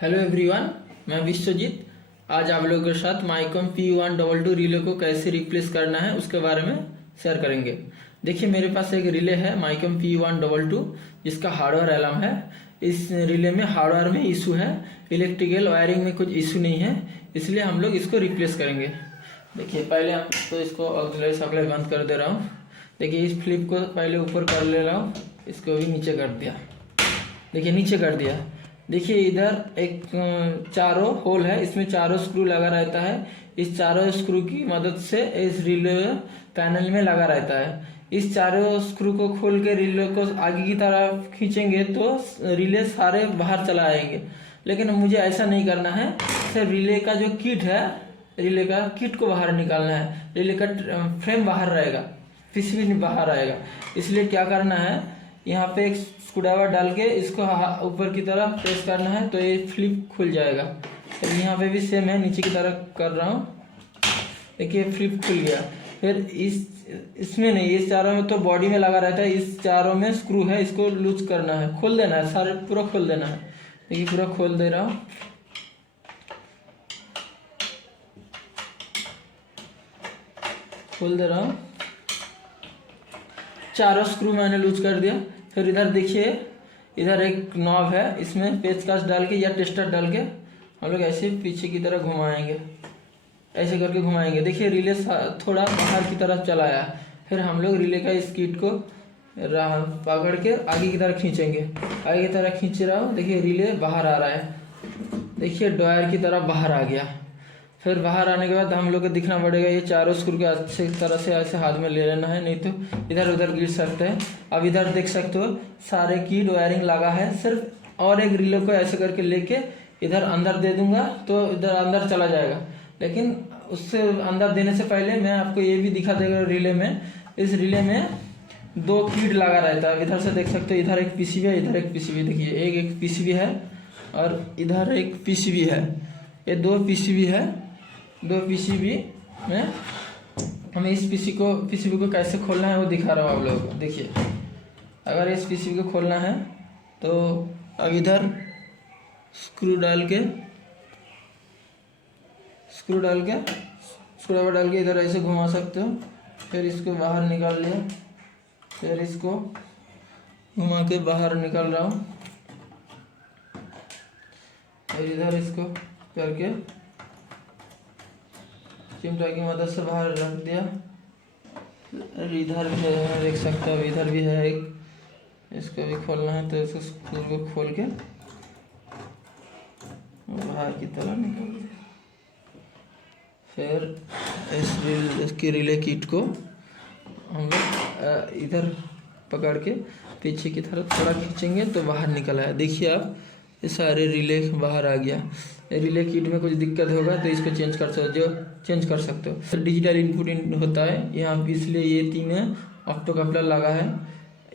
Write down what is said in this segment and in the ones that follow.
Hello everyone, मैं विश्वजीत। आज आप लोगों के साथ माइकॉम P122 रिले को कैसे रिप्लेस करना है उसके बारे में शेयर करेंगे। देखिए, मेरे पास एक रिले है माइकॉम P122 जिसका हार्डवेयर अलार्म है। इस रिले में हार्डवेयर में इशू है, इलेक्ट्रिकल वायरिंग में कुछ इशू नहीं है, इसलिए हम लोग इसको रिप्लेस करेंगे। देखिए, पहले हम तो इसको अगले सगले बंद कर दे रहा हूँ। देखिए, इस फ्लिप को पहले ऊपर कर ले रहा हूँ, इसको भी नीचे कर दिया। देखिए, नीचे कर दिया। देखिए, इधर एक चारों होल है, इसमें चारों स्क्रू लगा रहता है। इस चारों स्क्रू की मदद से इस रिले पैनल में लगा रहता है। इस चारों स्क्रू को खोल के रिले को आगे की तरफ खींचेंगे तो रिले सारे बाहर चला आएंगे, लेकिन मुझे ऐसा नहीं करना है। सिर्फ रिले का जो किट है, रिले का किट को बाहर निकालना है। रिले का फ्रेम बाहर रहेगा, पीसीबी बाहर आएगा। इसलिए क्या करना है, यहाँ पे एक स्क्रूड्राइवर डाल के इसको ऊपर की तरफ प्रेस करना है तो ये फ्लिप खुल जाएगा। फिर यहाँ पे भी सेम है, नीचे की तरफ कर रहा हूँ। देखिए, फ्लिप खुल गया। फिर इसमें नहीं, इस चारों में तो बॉडी में लगा रहता है, इस चारों में स्क्रू है, इसको लूज करना है, खोल देना है, सारे पूरा खोल देना है। देखिए, पूरा खोल दे रहा हूँ। खोल दे रहा हूँ, चारों स्क्रू मैंने लूज कर दिया। फिर इधर देखिए, इधर एक नॉब है, इसमें पेचकस डाल के या टेस्टर डाल के हम लोग ऐसे पीछे की तरह घुमाएंगे, ऐसे करके घुमाएंगे। देखिए, रिले थोड़ा बाहर की तरफ चला आया। फिर हम लोग रिले का इस किट को पकड़ के आगे की तरफ खींचेंगे। आगे की तरफ खींच रहा हूँ, देखिए रिले बाहर आ रहा है। देखिए, ड्रायर की तरफ बाहर आ गया। फिर बाहर आने के बाद हम लोग को दिखना पड़ेगा, ये चारों स्क्रू के अच्छे तरह से ऐसे हाथ में ले लेना है, नहीं तो इधर उधर गिर सकते हैं। अब इधर देख सकते हो सारे की वायरिंग लगा है। सिर्फ और एक रिले को ऐसे करके लेके इधर अंदर दे दूंगा तो इधर अंदर चला जाएगा। लेकिन उससे अंदर देने से पहले मैं आपको ये भी दिखा देगा, रिले में, इस रिले में दो कीड लगा रहता है। इधर से देख सकते हो, इधर एक पीसीबी है, इधर एक पीसीबी। देखिए, एक पीसीबी है और इधर एक पीसीबी है। ये दो पीसीबी है। दो पीसीबी में हमें इस पीसीबी को कैसे खोलना है वो दिखा रहा हूँ आप लोगों को। देखिए, अगर इस पीसीबी को खोलना है तो अब इधर स्क्रू डाल के स्क्रूड्राइवर डाल के इधर ऐसे घुमा सकते हो। फिर इसको बाहर निकाल लिया, फिर इसको घुमा के बाहर निकाल रहा हूँ। फिर इधर इसको करके चिमटा की मदद से बाहर रख दिया। इधर भी है, देख सकते हो, इधर भी है एक, इसको भी खोलना है तो इसको स्क्रू को खोल के बाहर की तरह निकाल दिया। फिर इसकी रिले किट को हम लोग इधर पकड़ के पीछे की तरफ थोड़ा खींचेंगे तो बाहर निकल आया। देखिए, आप ये सारे रिले बाहर आ गया। रिले किट में कुछ दिक्कत होगा तो इसको चेंज कर सकते हो। डिजिटल इनपुट होता है यहाँ, इसलिए ये तीन ऑप्टो कपलर लगा है।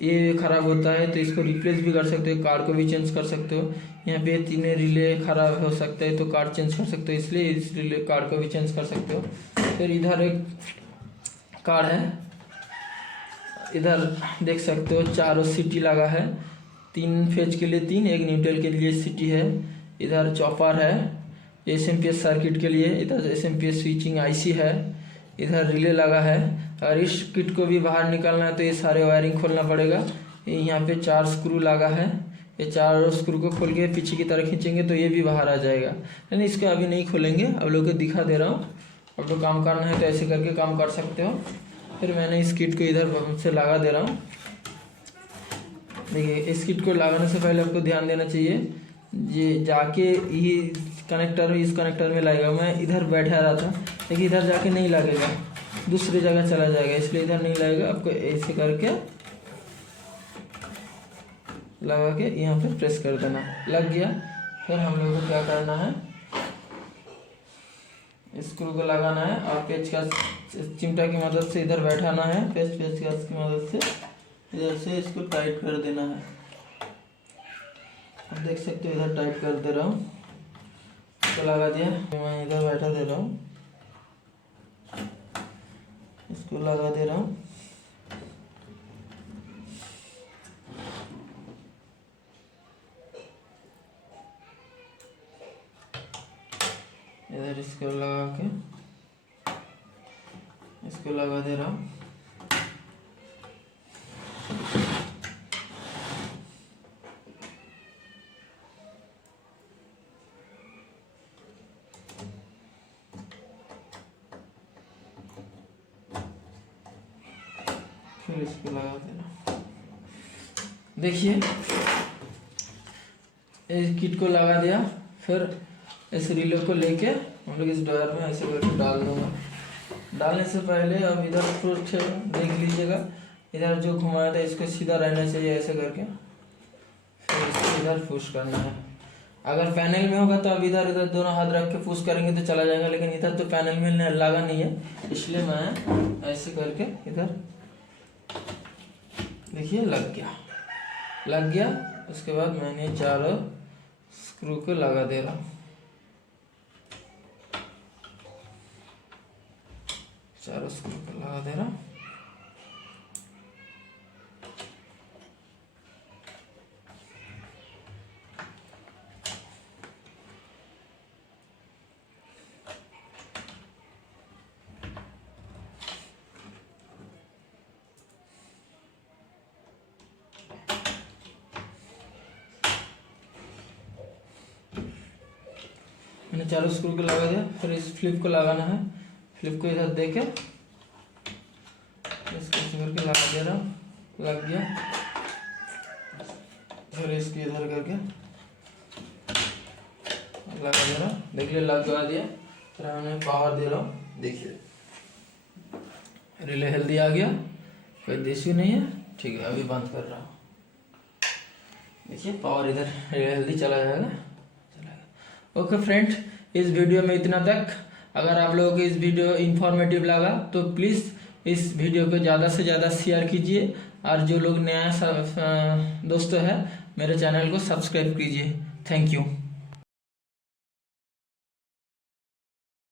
ये ख़राब होता है तो इसको रिप्लेस भी कर सकते हो, कार्ड को भी चेंज कर सकते हो। यहाँ पे तीन रिले ख़राब हो सकते हैं तो कार्ड चेंज कर सकते हो, इसलिए इस रिले कार्ड को भी चेंज कर सकते हो। फिर इधर एक कार्ड है, इधर देख सकते हो चारों सीटी लगा है। 3 फेज के लिए 3, एक न्यूट्रल के लिए सीटी है। इधर चॉपर है एसएमपीएस सर्किट के लिए, इधर एसएमपीएस स्विचिंग आईसी है, इधर रिले लगा है। और इस किट को भी बाहर निकालना है तो ये सारे वायरिंग खोलना पड़ेगा। यहाँ पे 4 स्क्रू लगा है, ये 4 स्क्रू को खोल के पीछे की तरफ खींचेंगे तो ये भी बाहर आ जाएगा। यानी इसको अभी नहीं खोलेंगे, अब लोगों को दिखा दे रहा हूँ। अब तो काम करना है तो ऐसे करके काम कर सकते हो। फिर मैंने इस किट को इधर से लगा दे रहा हूँ। देखिए, इस किट को लगाने से पहले आपको ध्यान देना चाहिए, ये जाके ये कनेक्टर इस कनेक्टर में लगेगा। मैं इधर बैठा रहा था, लेकिन इधर जाके नहीं लगेगा, दूसरी जगह चला जाएगा, इसलिए इधर नहीं लगेगा। आपको ऐसे करके लगा के यहाँ पे प्रेस कर देना, लग गया। फिर हम लोगों को क्या करना है, स्क्रू को लगाना है और पेचकस चिमटा की मदद से इधर बैठाना है, पेचकस की मदद से इधर से इसको टाइट कर देना है। अब देख सकते हो, इधर टाइट कर दे रहा हूँ, इसको लगा दिया। मैं इधर बैठा दे रहा हूँ, इसको लगा दे रहा हूँ। इधर इसको लगा के इसको लगा दे रहा हूँ। फिर इसको लगा देना। देखिए इस किट को लगा दिया, फिर इस रिले को लेके हम लोग इस ड्रायर में ऐसे करके डाल दूंगा। डालने से पहले अब इधर कुछ देख लीजिएगा, इधर जो घुमाया था इसको सीधा रहना चाहिए ऐसे करके, फिर इसको इधर पुश करना है। अगर पैनल में होगा तो अब इधर इधर दोनों हाथ रख के पुश करेंगे तो चला जाएगा, लेकिन इधर तो पैनल में लगा नहीं है, इसलिए मैं ऐसे करके इधर देखिए लग गया। उसके बाद मैंने चारों स्क्रू को लगा दे रहा हूँ, चारों स्क्रू को लगा दे रहा हूँ। मैंने चारों स्क्रू को लगा दिया, फिर इस फ्लिप को लगाना है। फ्लिप को इधर देके इसको ऐसे करके लगा दे रहा हूँ, लग गया। फिर इसको इधर करके लगा दे रहा हूँ, देखिए लगा दिया। फिर मैं पावर दे रहा हूँ, देखिए रिले हेल्दी आ गया, कोई इश्यू नहीं है। ठीक है, अभी बंद कर रहा हूँ, देखिए पावर इधर हेल्दी चला जाएगा। ओके फ्रेंड, इस वीडियो में इतना तक। अगर आप लोगों को इस वीडियो इन्फॉर्मेटिव लगा तो प्लीज़ इस वीडियो को ज़्यादा से ज़्यादा शेयर कीजिए, और जो लोग नया दोस्तों है मेरे चैनल को सब्सक्राइब कीजिए। Thank you.